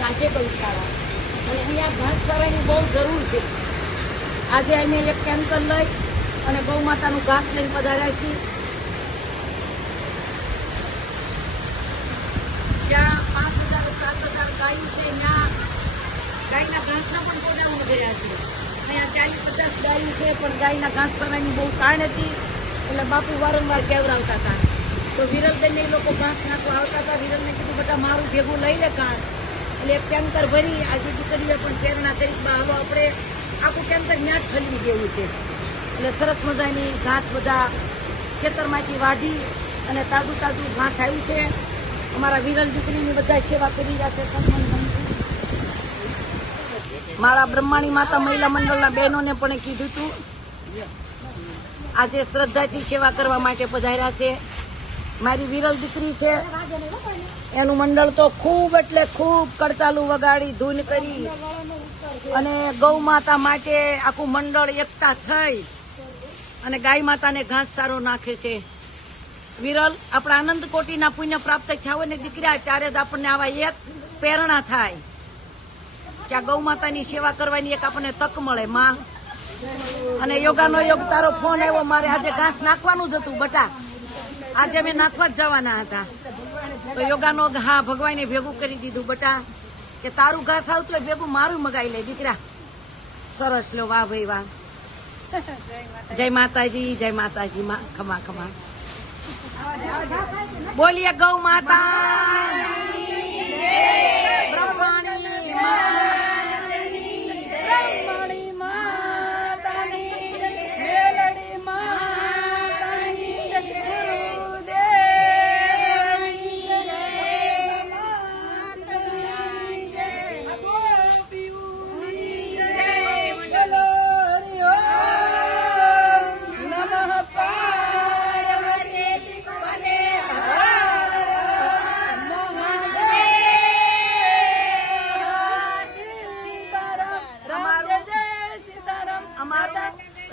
રાજે ગૌશાળા અને અહીંયા ઘાસચારાની બહુ જરૂર છે. આજે અમે એક કેમ્પર લઈ અને ગૌ માતાનું ઘાસ લઈને પધાર્યા છીએ. જ્યાં 5,000 7,000 ગાયું છે ત્યાં ગાયના ઘાસના પણ પ્રોગ્રામો કર્યા છે. અહીંયા 40-50 ગાયું છે પણ ગાયના ઘાસ કરવાની બહુ તાણ હતી એટલે બાપુ વારંવાર કેવરાવતા હતા. તો વિરલબેન એ લોકો ઘાસ નાખવા આવતા હતા. વિરલને કીધું બેટા મારું ભેગું લઈ લે કાં એટલે એક ટેન્કર ભરી આજે દીકરીએ પણ પ્રેરણા કરી હાલો આપણે આખું ટેન્કર ત્યાં જ ઠલવી દેવું છે. એટલે સરસ મજાની ઘાસ બધા ખેતરમાંથી વાઢી અને તાજું ઘાસ આવ્યું છે. અમારા વિરલ દીકરીની બધા સેવા કરી રહ્યા છે. મારા બ્રહ્માણી માતા મહિલા મંડળના બહેનોને પણ કીધું હતું આજે શ્રદ્ધાથી સેવા કરવા માટે પધાર્યા છે. મારી વિરલ દીકરી છે એનું મંડળ તો ખૂબ એટલે ખૂબ કડતાલું વગાડી ધૂન કરી અને ગૌ માતા માટે આખું મંડળ એકતા થઈ અને ગાય માતાને ઘાસ સારો નાખે છે. વિરલ આપણા આનંદ કોટીના પુણ્ય પ્રાપ્ત થયા હોય ને દીકરા ત્યારે જ આપણને આવા એક પ્રેરણા થાય કે આ ગૌ માતાની સેવા કરવાની એક આપણને તક મળે. માં અને યોગાનો યોગ તારો ફોન આવ્યો મારે આજે ઘાસ નાખવાનું જ હતું બટા આજે અમે નાખવા જ જવાના હતા તો યોગાનો હા ભગવાને ભેગું કરી દીધું બટા કે તારું ઘાસ આવતું હોય ભેગું મારું મગાવી લે દીકરા. સરસ લો વાહ ભાઈ વાહ. જય માતાજી જય માતાજી. માં ખમા ખમા બોલીએ ગૌ માતા બ્રહ્માણી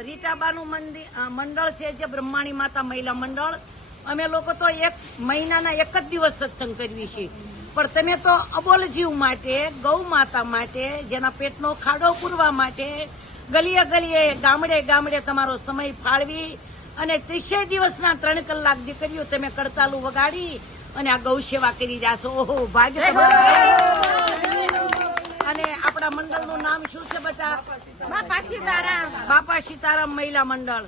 રીટાબાનું મંડળ છે જે બ્રહ્માણી માતા મહિલા મંડળ. અમે લોકો તો એક મહિનાના એક જ દિવસ સત્સંગ કરવી છે પણ તમે તો અબોલ જીવ માટે ગૌ માતા માટે જેના પેટનો ખાડો પૂરવા માટે ગલીએ ગલીએ ગામડે તમારો સમય ફાળવી અને 30 દિવસના 3 કલાક દીકરીઓ તમે કડતાલું વગાડી અને આ ગૌ સેવા કરી રહ્યા છો. ઓહો ભાગ્ય. અને આપણા મંડળનું નામ શું છે બેટા? બાપા સીતારામ મહિલા મંડળ.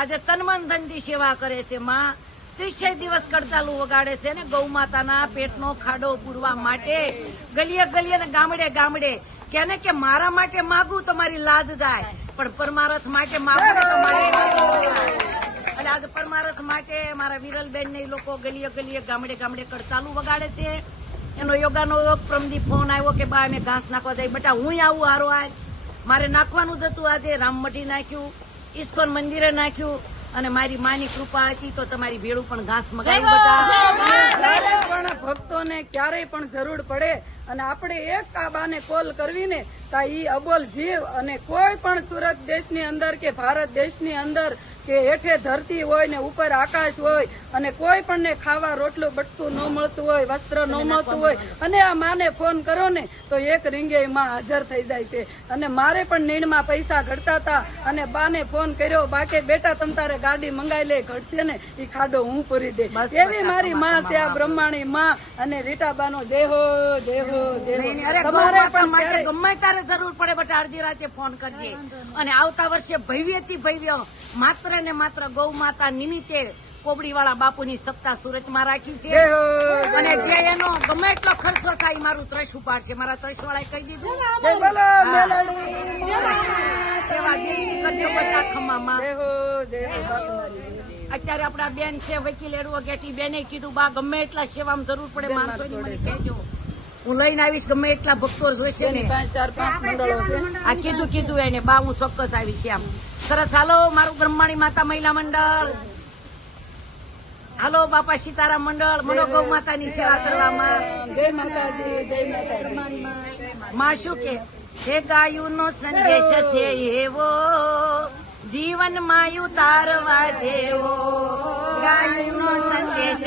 આજે તનમન ધનથી સેવા કરે છે. માં 30 દિવસ કડતાલું વગાડે છે ને ગૌ માતાના પેટનો ખાડો પૂરવા માટે ગલીએ ને ગામડે કેને કે મારા માટે માગું તમારી લાજ જાય પણ પરમારથ માટે માગું તો મારી એટલે આજે પરમારથ માટે મારા વિરલબેન ને લોકો ગલીએ ગામડે કડતાલું વગાડે છે. એનો યોગાનો યોગ પ્રમદી ફોન આવ્યો કે બા અમે ઘાસ નાખવા જાય બેટા હું આવું હારો આજ મારે નાખવાનું જ હતું. આજે રામમઠી નાખ્યું, ઇસ્કોન મંદિરે નાખ્યું અને મારી માની કૃપા હતી તો તમારી ભેળું પણ ઘાસ મગાવ્યું બેટા. પણ ભક્તોને ક્યારેય પણ જરૂર પડે અને આપણે એક કાબાને કોલ કરવી ને તો ઈ અબોલ જીવ અને કોઈ પણ સુરત દેશની અંદર કે ભારત દેશની અંદર કે હેઠે ધરતી હોય ને ઉપર આકાશ હોય અને કોઈ પણ ને ખાવા રોટલું બટકું ન મળતું હોય, વસ્ત્ર ન મળતું હોય અને આ માને ફોન કરો ને તો એક રીંગે માં હાજર થઈ જાય છે. અને મારે પણ નીણમાં પૈસા ઘટતા હતા અને બાને ફોન કર્યો બાકે બેટા તમ તારે ગાડી મંગાઈ લે ઘટશે ને ઈ ખાડો હું પૂરી દે. એવી મારી માં છે આ બ્રહ્માણી માં અને રીટાબાનો દેહો. તમારે પણ ગમે ત્યારે જરૂર પડે બેટા અડધી રાતે ફોન કરજે. અને આવતા વર્ષે ભવ્યથી ભવ્ય માત્ર ને માત્ર ગૌ માતા નિમિત્તે કોબડીવાળા બાપુની સપ્તાહ સુરતમાં રાખી છે અને જે એનો ગમે એટલો ખર્ચો થાય મારું ત્રશ ઉપાડશે. મારા ત્રશ વાળા કહી દીધું સેવા દેવી કરજો બધા ખમામાં. અત્યારે આપડા બેન છે વકીલ એડવોકેટી બેને કીધું બા ગમે એટલા સેવામાં જરૂર પડે માણસોની મને કહેજો હું લઈને આવીશ. ગમે એટલા ભક્તો જોઈશે ને 4-5 મંડળો છે આ કીધું એને બા હું ચોક્કસ આવીશ. આમ સરસ. હાલો મારું બ્રહ્માણી માતા મહિલા મંડળ, હાલો બાપા સીતારામ મંડળ, મનો ગૌ માતાની સેવા કરવામાં. જય માતાજી, જય માતાજી. માં શું કે હે ગાયુંનો સંદેશ છે એવો જીવનમાં ઉતારવા જેવો, ગાયુંનો સંદેશ